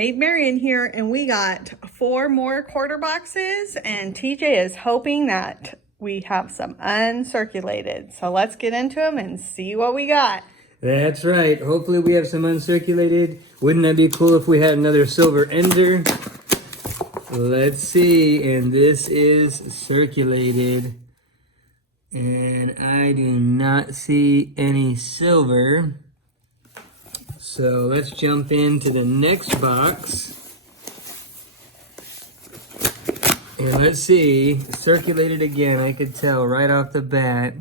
Maid Marian here, and we got 4 more quarter boxes, and TJ is hoping that we have some uncirculated. So let's get into them and see what we got. That's right. Hopefully we have some uncirculated. Wouldn't that be cool if we had another silver ender? Let's see. And this is circulated. And I do not see any silver. So let's jump into the next box. And let's see. Circulated again. I could tell right off the bat.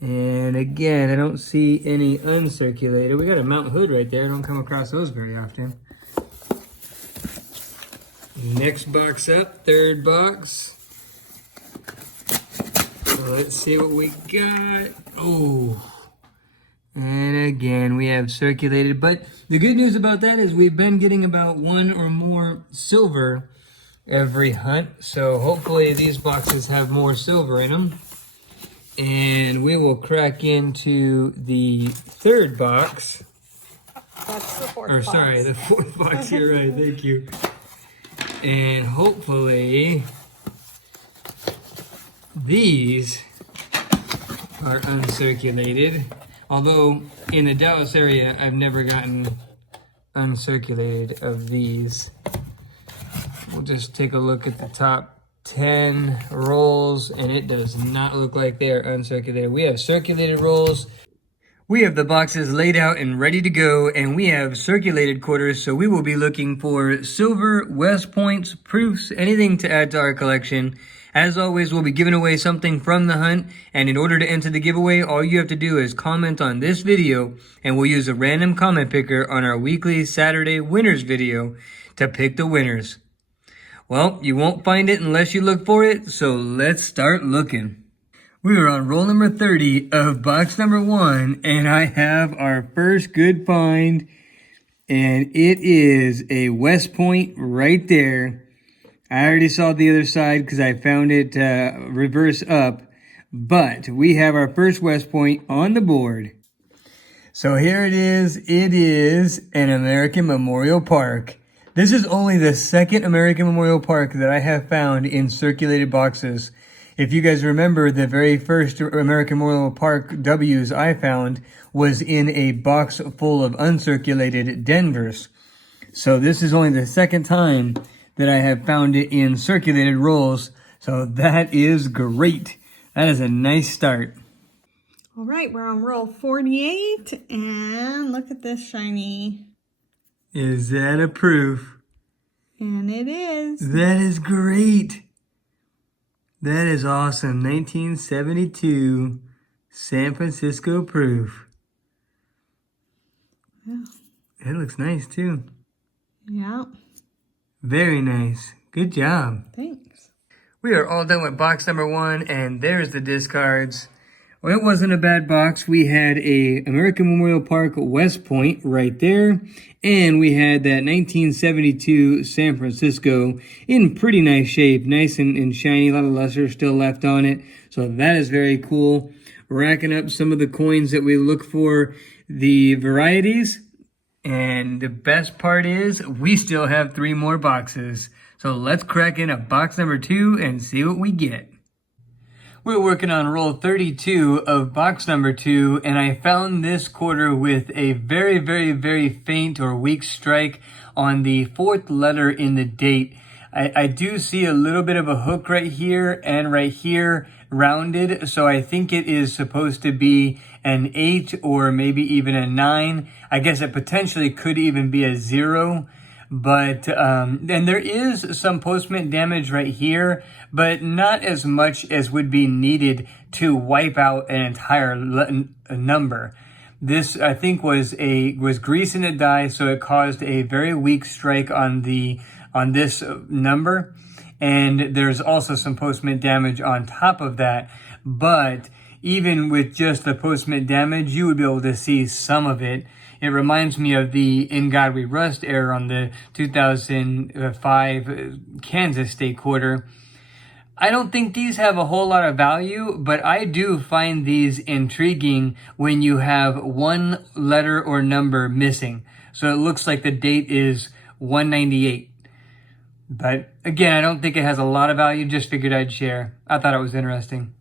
And again, I don't see any uncirculated. We got a Mount Hood right there. I don't come across those very often. Next box up, third box. So let's see what we got. Oh, and again, we have circulated. But the good news about that is we've been getting about 1 or more silver every hunt. So hopefully these boxes have more silver in them. And we will crack into the third box. That's the fourth Or box. sorry, the fourth box. You're right. Thank you. And hopefully these are uncirculated. Although in the Dallas area, I've never gotten uncirculated of these. We'll just take a look at the top 10 rolls, and it does not look like they are uncirculated. We have circulated rolls. We have the boxes laid out and ready to go, and we have circulated quarters, so we will be looking for silver, West Points, proofs, anything to add to our collection. As always, we'll be giving away something from the hunt, and in order to enter the giveaway, all you have to do is comment on this video, and we'll use a random comment picker on our weekly Saturday winners video to pick the winners. Well, you won't find it unless you look for it, so let's start looking. We are on roll number 30 of box number 1, and I have our first good find, and it is a West Point right there. I already saw the other side because I found it reverse up, but we have our first West Point on the board. So here it is. It is an American Memorial Park. This is only the second American Memorial Park that I have found in circulated boxes. If you guys remember, the very first American Memorial Park W's I found was in a box full of uncirculated Denvers. So this is only the second time that I have found it in circulated rolls. So that is great. That is a nice start. All right, we're on roll 48, and look at this shiny. Is that a proof? And it is. That is great. That is awesome. 1972 San Francisco proof. Yeah. It looks nice too. Yeah. Very nice. Good job. Thanks. We are all done with box number 1, and there's the discards. Well, it wasn't a bad box. We had a American Memorial Park West Point right there, and we had that 1972 San Francisco in pretty nice shape, nice and shiny, a lot of luster still left on it, so that is very cool. Racking up some of the coins that we look for, the varieties, and the best part is we still have 3 more boxes. So let's crack in a box number 2 and see what we get. We're working on roll 32 of box number 2, and I found this quarter with a very, very, very faint or weak strike on the 4th letter in the date. I do see a little bit of a hook right here and right here rounded, so I think it is supposed to be an 8 or maybe even a 9. I guess it potentially could even be a 0. But, and there is some postment damage right here, but not as much as would be needed to wipe out an entire number. This, I think, was grease in a die, so it caused a very weak strike on this number. And there's also some postment damage on top of that. But even with just the postment damage, you would be able to see some of it. It reminds me of the In God We Rust error on the 2005 Kansas State quarter. I don't think these have a whole lot of value, but I do find these intriguing when you have one letter or number missing. So it looks like the date is 198. But again, I don't think it has a lot of value. Just figured I'd share. I thought it was interesting.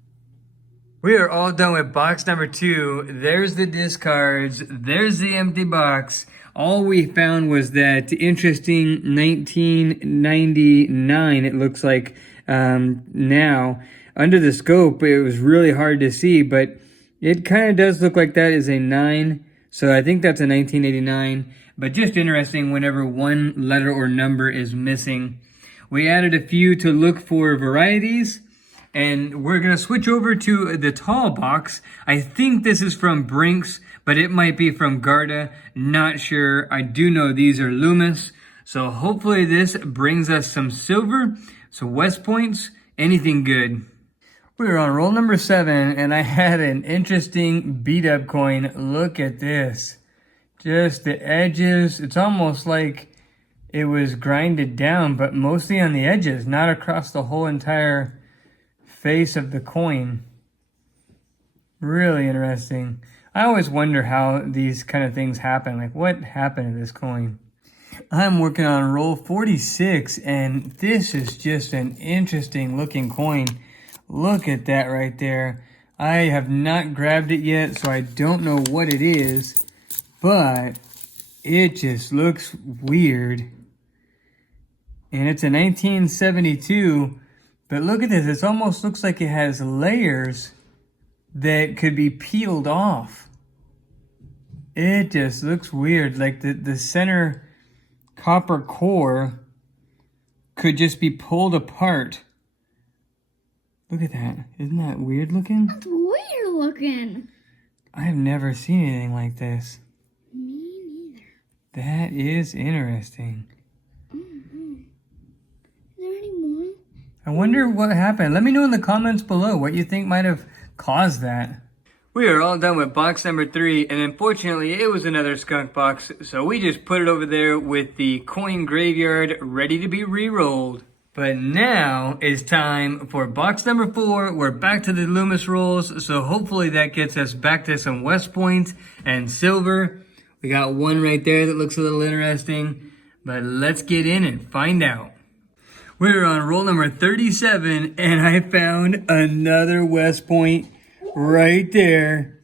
We are all done with box number 2. There's the discards. There's the empty box. All we found was that interesting 1999, it looks like now. Under the scope, it was really hard to see, but it kind of does look like that is a 9. So I think that's a 1989. But just interesting whenever one letter or number is missing. We added a few to look for varieties. And we're going to switch over to the tall box. I think this is from Brinks, but it might be from Garda. Not sure. I do know these are Loomis. So hopefully this brings us some silver, some West Points, anything good. We're on roll number 7, and I had an interesting beat-up coin. Look at this. Just the edges. It's almost like it was grinded down, but mostly on the edges, not across the whole entire face of the coin. Really interesting. I always wonder how these kind of things happen. Like, what happened to this coin? I'm working on roll 46, and this is just an interesting looking coin. Look at that right there. I have not grabbed it yet, so I don't know what it is, but it just looks weird. And it's a 1972. But look at this, it almost looks like it has layers that could be peeled off. It just looks weird, like the center copper core could just be pulled apart. Look at that, isn't that weird looking? That's weird looking. I've never seen anything like this. Me neither. That is interesting. I wonder what happened. Let me know in the comments below what you think might have caused that. We are all done with box number 3, and unfortunately it was another skunk box, so we just put it over there with the coin graveyard ready to be re-rolled. But now it's time for box number 4. We're back to the Loomis rolls, so hopefully that gets us back to some West Point and silver. We got one right there that looks a little interesting, but let's get in and find out. We're on roll number 37, and I found another West Point right there.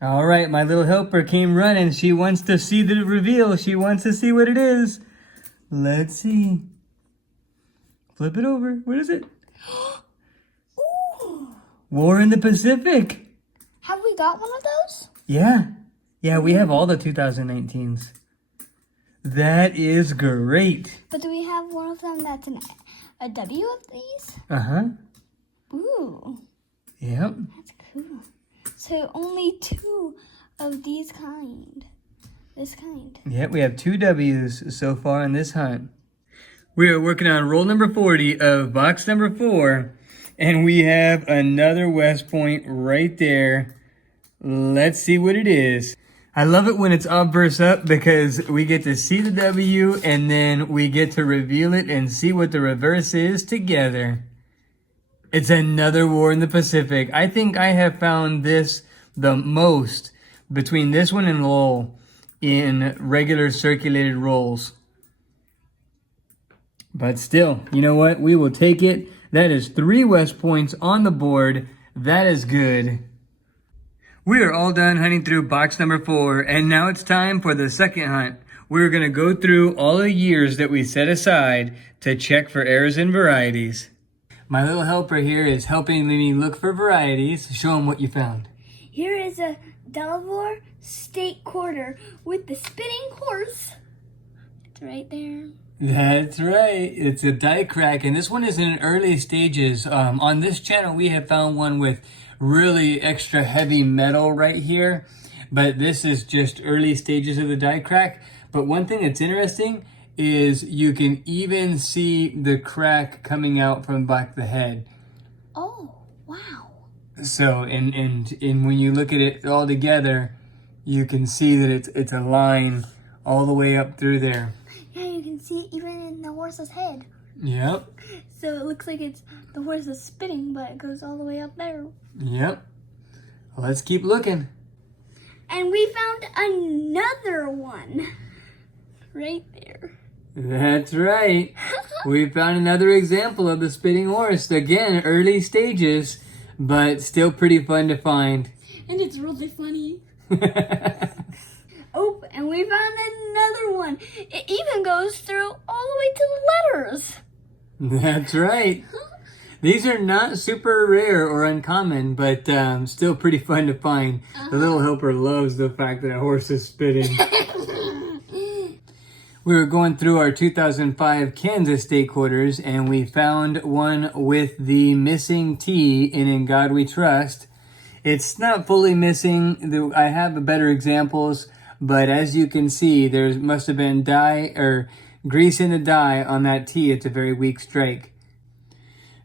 All right, my little helper came running. She wants to see the reveal. She wants to see what it is. Let's see. Flip it over. What is it? Ooh. War in the Pacific. Have we got one of those? Yeah. Yeah, we have all the 2019s. That is great. But do we have one of them that's a W of these? Uh-huh. Ooh. Yep. That's cool. So only 2 of these kind. This kind. Yep, we have 2 W's so far in this hunt. We are working on roll number 40 of box number 4, and we have another West Point right there. Let's see what it is. I love it when it's obverse up because we get to see the W and then we get to reveal it and see what the reverse is together. It's another War in the Pacific. I think I have found this the most between this one and Lowell in regular circulated rolls. But still, you know what? We will take it. That is 3 West Points on the board. That is good. We are all done hunting through box number 4, and now it's time for the second hunt. We're going to go through all the years that we set aside to check for errors in varieties. My little helper here is helping me look for varieties. Show them what you found. Here is a Delaware State Quarter with the spinning horse. It's right there. That's right. It's a die crack, and this one is in early stages. On this channel, we have found one with really extra heavy metal right here, but this is just early stages of the die crack. But one thing that's interesting is you can even see the crack coming out from back of the head. Oh, wow. So, and when you look at it all together, you can see that it's a line all the way up through there. Yeah, you can see it even in the horse's head. Yep. So it looks like the horse is spinning, but it goes all the way up there. Yep. Let's keep looking. And we found another one. right there. That's right. We found another example of the spitting horse. Again, early stages, but still pretty fun to find. And it's really funny. Oh, and we found another one. It even goes through all the way to the letters. That's right. These are not super rare or uncommon, but still pretty fun to find. The little helper loves the fact that a horse is spitting. We were going through our 2005 Kansas state quarters, and we found one with the missing T in God We Trust. It's not fully missing. I have better examples, but as you can see, there must have been dye or grease in the dye on that T. It's a very weak strike.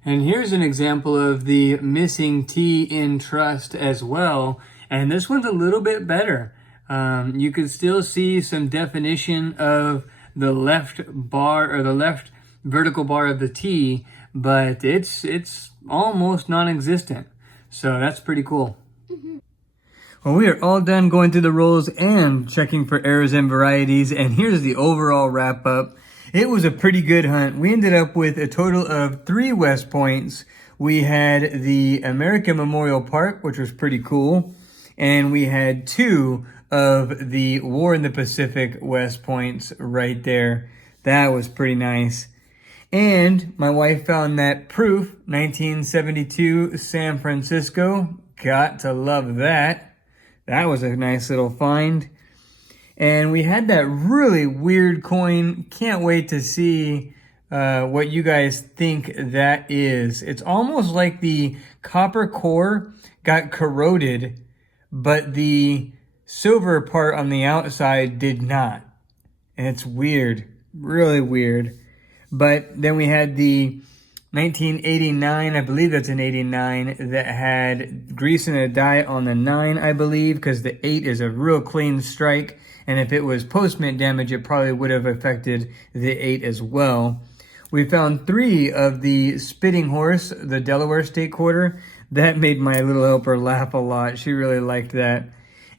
And here's an example of the missing T in trust as well. And this one's a little bit better. You can still see some definition of the left bar or the left vertical bar of the T, but it's almost non-existent. So that's pretty cool. Well, we are all done going through the rolls and checking for errors and varieties, and here's the overall wrap up. It was a pretty good hunt. We ended up with a total of 3 West Points. We had the American Memorial Park, which was pretty cool, and we had 2 of the War in the Pacific West Points right there. That was pretty nice. And my wife found that proof, 1972 San Francisco. Got to love that. That was a nice little find. And we had that really weird coin. Can't wait to see what you guys think that is. It's almost like the copper core got corroded, but the silver part on the outside did not. And it's weird, really weird. But then we had the 1989, I believe that's an 89, that had grease and a dye on the 9, I believe, because the 8 is a real clean strike. And if it was post-mint damage, it probably would have affected the 8 as well. We found 3 of the spitting horse, the Delaware State Quarter. That made my little helper laugh a lot. She really liked that.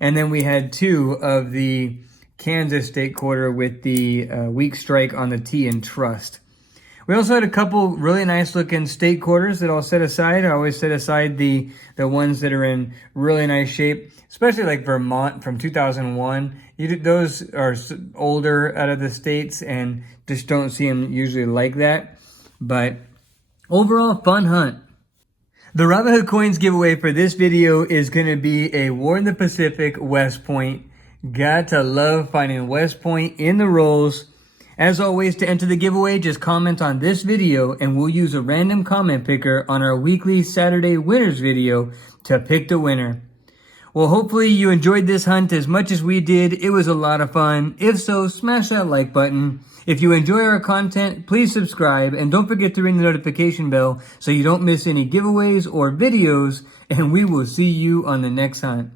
And then we had 2 of the Kansas State Quarter with the weak strike on the T in trust. We also had a couple really nice looking state quarters that I'll set aside. I always set aside the ones that are in really nice shape, especially like Vermont from 2001. Those are older out of the states and just don't see them usually like that. But overall, fun hunt. The Robinhood Coins giveaway for this video is going to be a War in the Pacific West Point. Got to love finding West Point in the rolls. As always, to enter the giveaway, just comment on this video and we'll use a random comment picker on our weekly Saturday winners video to pick the winner. Well, hopefully you enjoyed this hunt as much as we did. It was a lot of fun. If so, smash that like button. If you enjoy our content, please subscribe and don't forget to ring the notification bell so you don't miss any giveaways or videos, and we will see you on the next hunt.